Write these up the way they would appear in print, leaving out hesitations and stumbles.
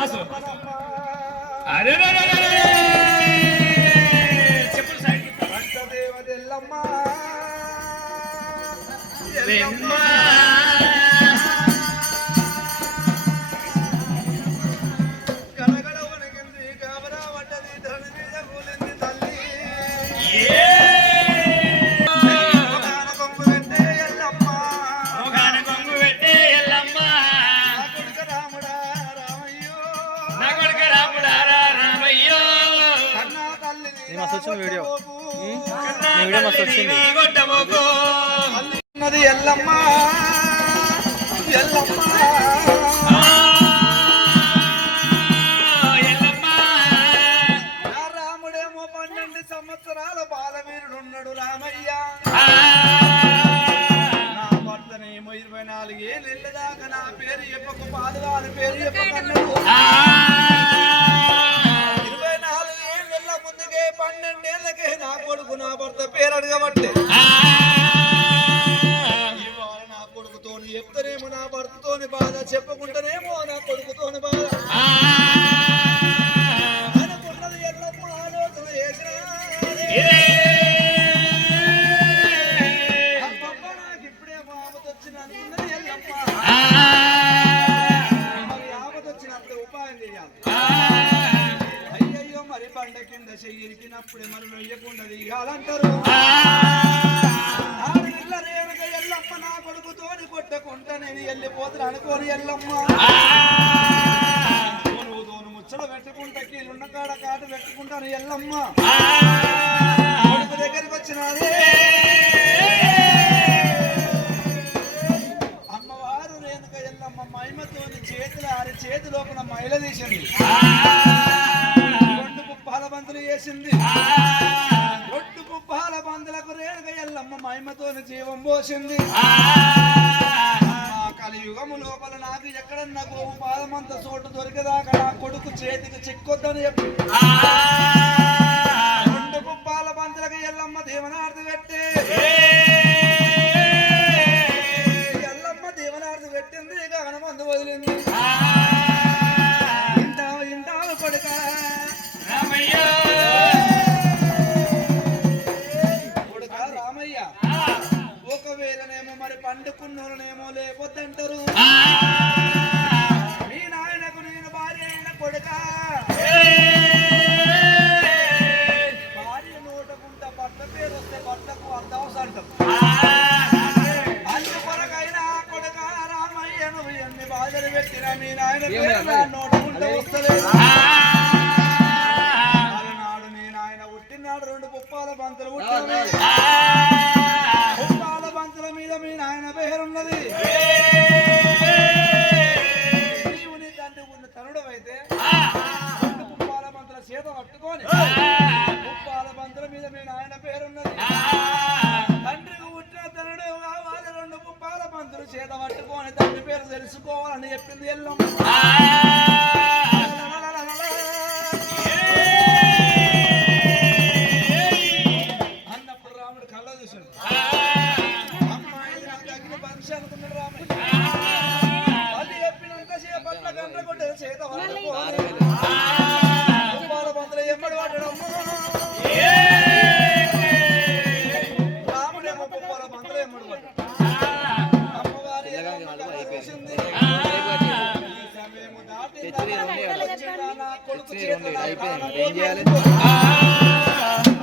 వాసు అరే చెప్పు సైడ్ దేవదెల్లమ్మ గడగడ వణికింది గాబరా పడ్డది ధరణి మీద కూలింది తల్లి కొంగు పెట్టే ఎల్లమ్మ కొంగు పెట్టే ఎల్లమ్మ నా కొడుకు రాముడా రామయ్యో నా కొడుకు రాముడా రామయ్యో కన్నా తల్లిని మస్తు వచ్చింది వీడియో వీడియో మస్తు వచ్చింది కొట్టబోకు ఉన్నది ఎల్లమ్మ ఎల్లమ్మ నా రాముడేమో 12 సంవత్సరాల బాలవీరుడున్నాడు రామయ్య నా భర్తనేమో 24 ఏళ్ళ దాకా నా పేరు చెప్పకు పాలుగాని పేరు చెప్పకన్నాడు 24 ఏళ్ళ ముందుకే 12 ఏళ్ళకే నా కొడుకు నా భర్త పేరు అడగబట్టే చెప్తానేమో నా భర్తతోని బాధ చెప్పకుండానేమో నా కొడుకుతోని బాధ అనుకున్నది ఎల్లమ్మ ఆలోచన చేసిన నాకు ఇప్పుడేమో ఆపదొచ్చిన అనుకున్నది ఎల్లమ్మ మరి ఆపదొచ్చినంత ఉపాయం చేయాలి అయ్యయ్యో మరి బండ కింద చెయ్యిరికినప్పుడే మరి వెయ్యకుండా తీయాలంటారు ఎల్లమ్మ నా కొడుకుతోని కొట్టకుండా నేను వెళ్ళిపోతున్నా అనుకోని ఎల్లమ్మ తోను ముచ్చట పెట్టుకుంటా కీలున్న కాడ కాటు పెట్టుకుంటాను ఎల్లమ్మ కొడుకు దగ్గరికి వచ్చినారే అమ్మవారు రేణుక ఎల్లమ్మ మహిమతోని చేతి లోపల మైల తీసింది 2 పుప్పాల బంతులు వేసింది 2 పుప్పాల బంతులకు రేణుక ఎల్లమ్మ మహిమతోని జీవం పోసింది కలియుగము లోపల నాకు ఎక్కడన్నా గోవు పాదమంత చోటు దొరికేదాకా నా కొడుకు చేతికి చిక్కొద్దని చెప్పి 2 పుప్పాల బంతులకు ఎల్లమ్మ దీవనార్థి పెట్టే ఎల్లమ్మ దీవనార్థి పెట్టింది గగనమందు వదిలింది ఇంటావు కొడుక కొడుక రామయ్య ఒకవేళనేమో మరి పండుకున్నోనేమో లేకపోద్దంటారు మీ నాయనకు నేను భార్య అయిన కొడుక భార్య నోటకుంట భర్త పేరు వస్తే భర్తకు అర్థవసరం అంటాం అందుకొరకైనా కొడుక రామయ్య నువ్వు ఎన్ని బాధలు పెట్టినా మీ నాయన పేరు నా నోటకుంట వస్తలేదు అలనాడు మీ నాయన పుట్టినాడు 2 పుప్పాల బంతులు పుట్టినవి పుప్పాల బంతుల మీద మీ నాయన పేరున్నది నీవు నీ తండ్రి ఉన్న తనుడు అయితే 2 పుప్పాల బంతుల చేత పట్టుకొని పుప్పాల బంతుల మీద మీ నాయన పేరున్నది తండ్రికి పుట్టిన తనుడు కావాలి 2 పుప్పాల బంతులు చేత పట్టుకొని తండ్రి పేరు తెలుసుకోవాలని చెప్పింది ఎల్లమ్మ అన్నప్పుడు రాముడు కళ్ళ చూసాడు అమ్మాయి నాకు అగ్ని పరీక్ష అనుకున్నాడు రామయ్య అది చెప్పినంత సేపట్ల గంట కొట్టేది చేత పట్టుకోవాలి పుప్పాల బంతులు ఎమ్మడి పట్టడమ్మ రాముడేమో పుప్పాల బంతులు ఎమ్మడి పడ్డాడు అమ్మవారి చూసింది ఈ సమయము దాటిందా నా కొడుకు చేత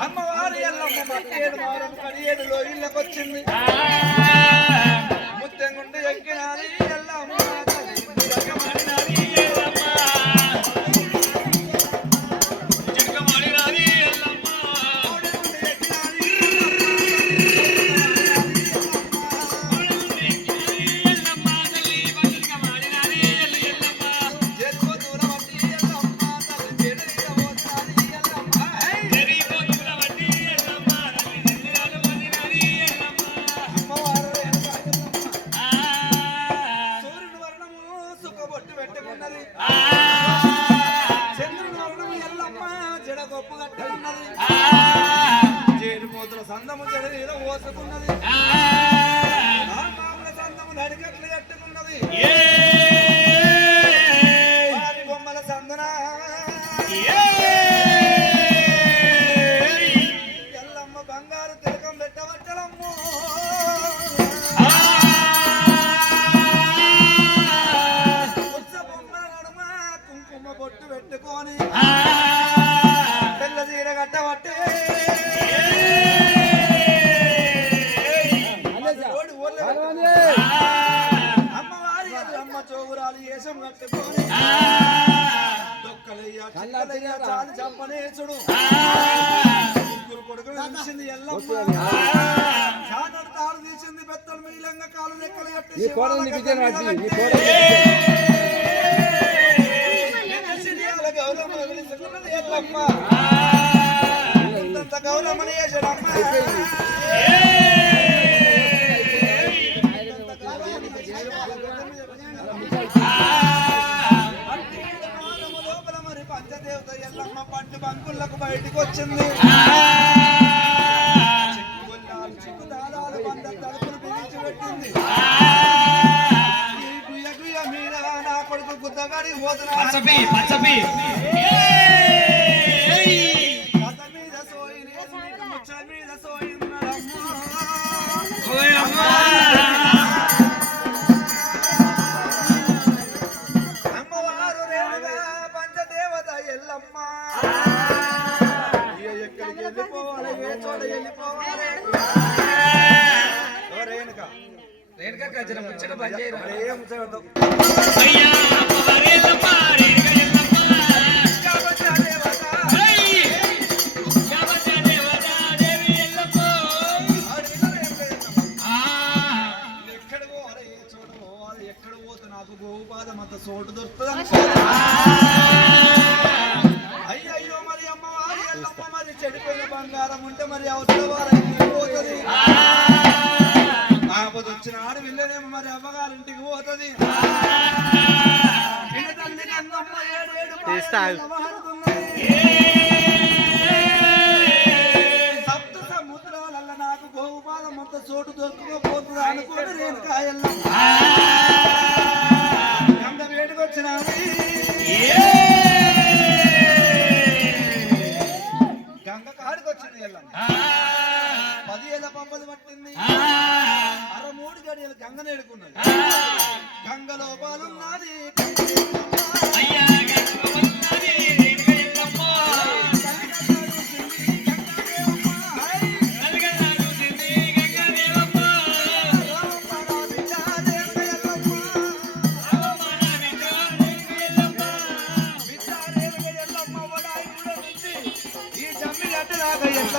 అమ్మవారి ఎల్లమ్మ మట్టేడు మారం కడియేడులో ఇళ్ళకొచ్చింది ముత్తెంగుండి ఎక్కినాది ఎల్లమ్మ సందము జడీలో ఓసుకున్నది మామూలు సందము నడికట్లు కట్టుకున్నది బొమ్మల దొక్కలయ్య చిక్కలయ్య చాలు చెప్పనేచుడు ముగ్గురు కొడుకులు తీసింది ఎల్లమ్మ చానడు తాడు తీసింది బెత్తలు మీలంగా కాలు లెక్కలు కట్టి గౌరమ్మ వదిలిసుకున్నది ఎల్లమ్మ గౌరమ్మని చేసాడమ్మ లోపల మరి పంచదేవత ఎల్లమ్మ పండు బంకులకు బయటికి వచ్చింది చిక్కు దాదాలు బంద తలుపులు బిగించి పెట్టింది గుయ్య గుయ్య మీద నా కొడుకు గుద్దగాడికి పోతున్నా కథ మీద సోయి ముచ్చట మీద సోయి అమ్మవారు రేణుగా పంచదేవత ఎల్లమ్మ ఎక్కడికి వెళ్ళిపోవాలి ఏ చోట వెళ్ళిపోవాలి రేణుగా గజన ముచ్చట బంద్ చేయరా ఏ ముచ్చట చోటు దొరుకుతుంది అయ్యో మరి అమ్మవారి ఎల్లమ్మ మరి చెడిపోయిన బంగారం ఉంటే మరి అవతల వారికి పోతుంది ఆపద వచ్చిన ఆడు వెళ్ళనేమో మరి అమ్మగారింటికి పోతుంది తల్లి కన్నమ్మ ఏడేడు సప్త సముద్రాలల్ల నాకు గోపాలం అంత చోటు దొరకకపోతుంది అనుకోని రేణుకా ఎల్లమ్మ గంగ కాడికి వచ్చింది ఎల్లమ్మ 10 ఏళ్ళ పంపది పట్టింది 63 గడియలు గంగను ఎడుకున్నది గంగ లోపాలున్నది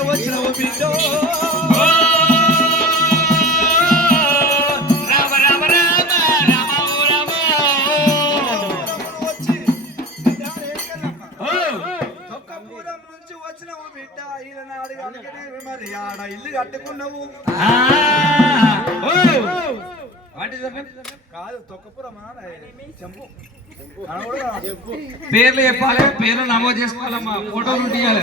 వచ్చిన బిడ్డో రామ రామ రామ రామ రామ వచ్చి ఒక్కపురం నుంచి వచ్చిన బిడ్డ ఈనాడు అందుకనే మరి ఆడ ఇల్లు కట్టుకున్నావు కాదు తొక్కపురమా చెంపు పేర్లు చెప్పాలి పేర్లు నమోదు చేసుకోవాలమ్మా ఫోటోలు తీయాలి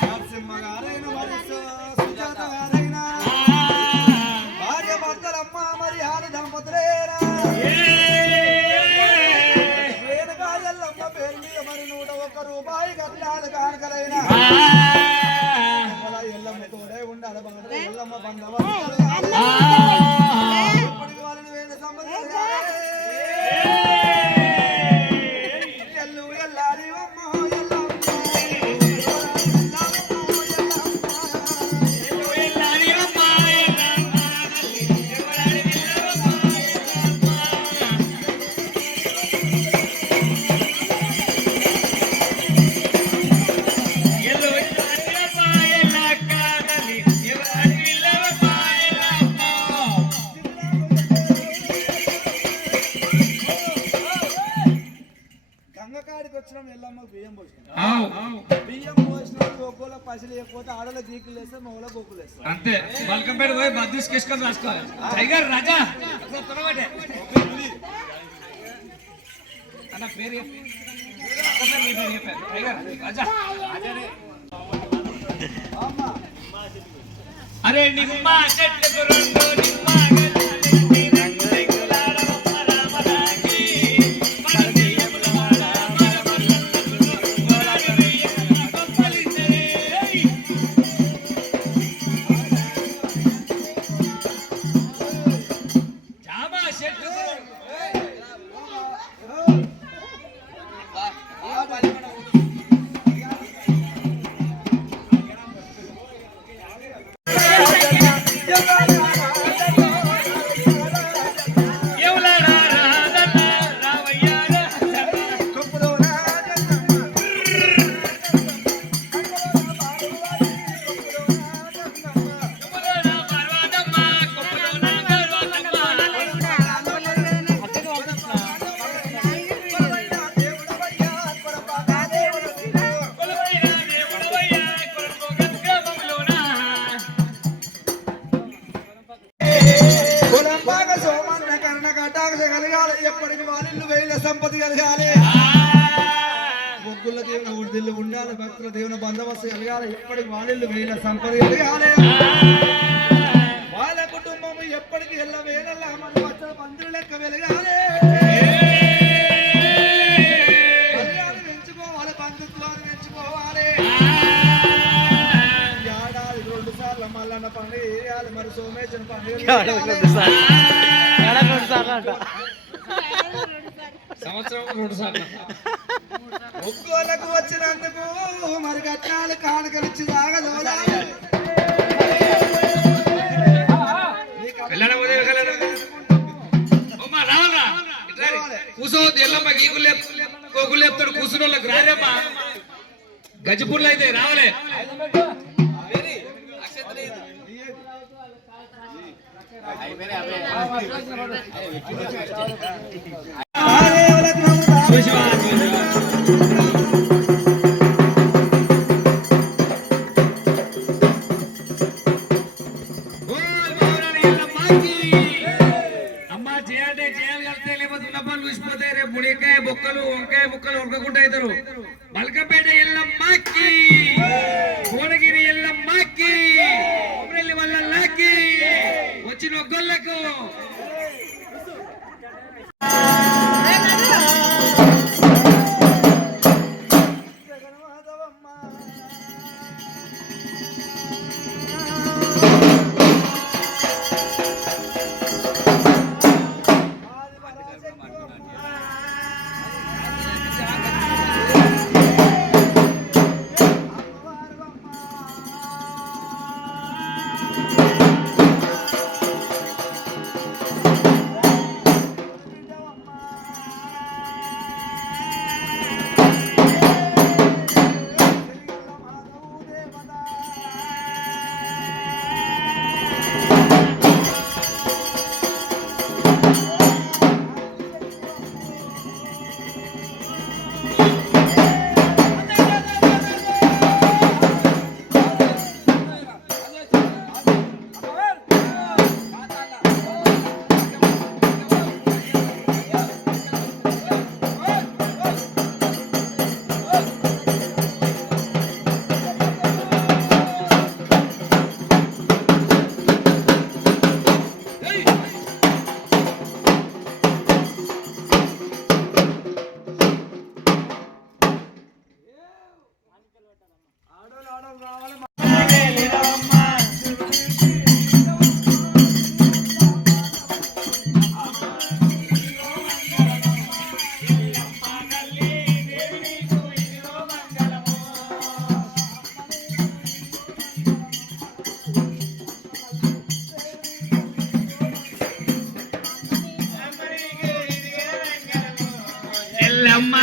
నరసింహ గారైనా మరి సుజాత గారైనా భార్య భర్తలమ్మ మరి ఆరు దంపతులేనా రేణుకా ఎల్లమ్మ పేరు మీద మరి 101 రూపాయి కట్టాలి కానుకలైనా ఎల్లమ్మ తోడే ఉండాలి ఎల్లమ్మ బంధువులు వాళ్ళని వేద సంబంధాలు ఎల్లు ఎల్లారి అమ్మ బియ్యం పోసిన గోకుల పసిలు లేకపోతే ఆడల గీకులు వేస్తే మొగల గోకులు వేస్తారు అంతే బల్కంపేట పోయి బద్దీస్ తీసుకొని రాసుకోవాలి టైగర్ రాజా అన్న పేరు టైగర్ రాజా అరే నిమ్మ చెట్లకు రెండు నిమ్మ Yeah. సంపత్తి కలగాలి ముగ్గుల దేవుని ఉడిదిల్లు ఉండాలి భక్తుల దేవుని బందోబస్తు కలగాలి ఎప్పటికి వాళ్ళిల్లు వేల సంపద కలగాలి వాళ్ళ కుటుంబం ఎప్పటికి ఎల్ల వేలల్లా మన వచ్చల పందులు లెక్క వెలగాలి కళ్యాణం పెంచుకోవాలి బంధుత్వాన్ని పెంచుకోవాలి ఏడాది 2 సార్లు మల్లన్న పండుగ వేయాలి మరి సోమేశ్వర పండుగ సంవత్సరం 2 సార్లు ఒక్కోళ్ళకు వచ్చినందుకు మరి కట్నాలు కానుకలిచ్చి తాగదోలాలి కూసో ఎల్లమ్మ కోకులు చెప్తాడు కూర్చుని వాళ్ళకి రారేమ్మా గజపూర్లు అయితే రావలే మునికాయ బొక్కలు వంకాయ ముక్కలు ఉడకకుండా అవుతారు మల్కపేట ఎల్లమ్మకి భువనగిరి ఎల్లమ్మకి కొమరెల్లి వల్లకి వచ్చిన ఒగ్గొల్లకు ఎల్లమ్మ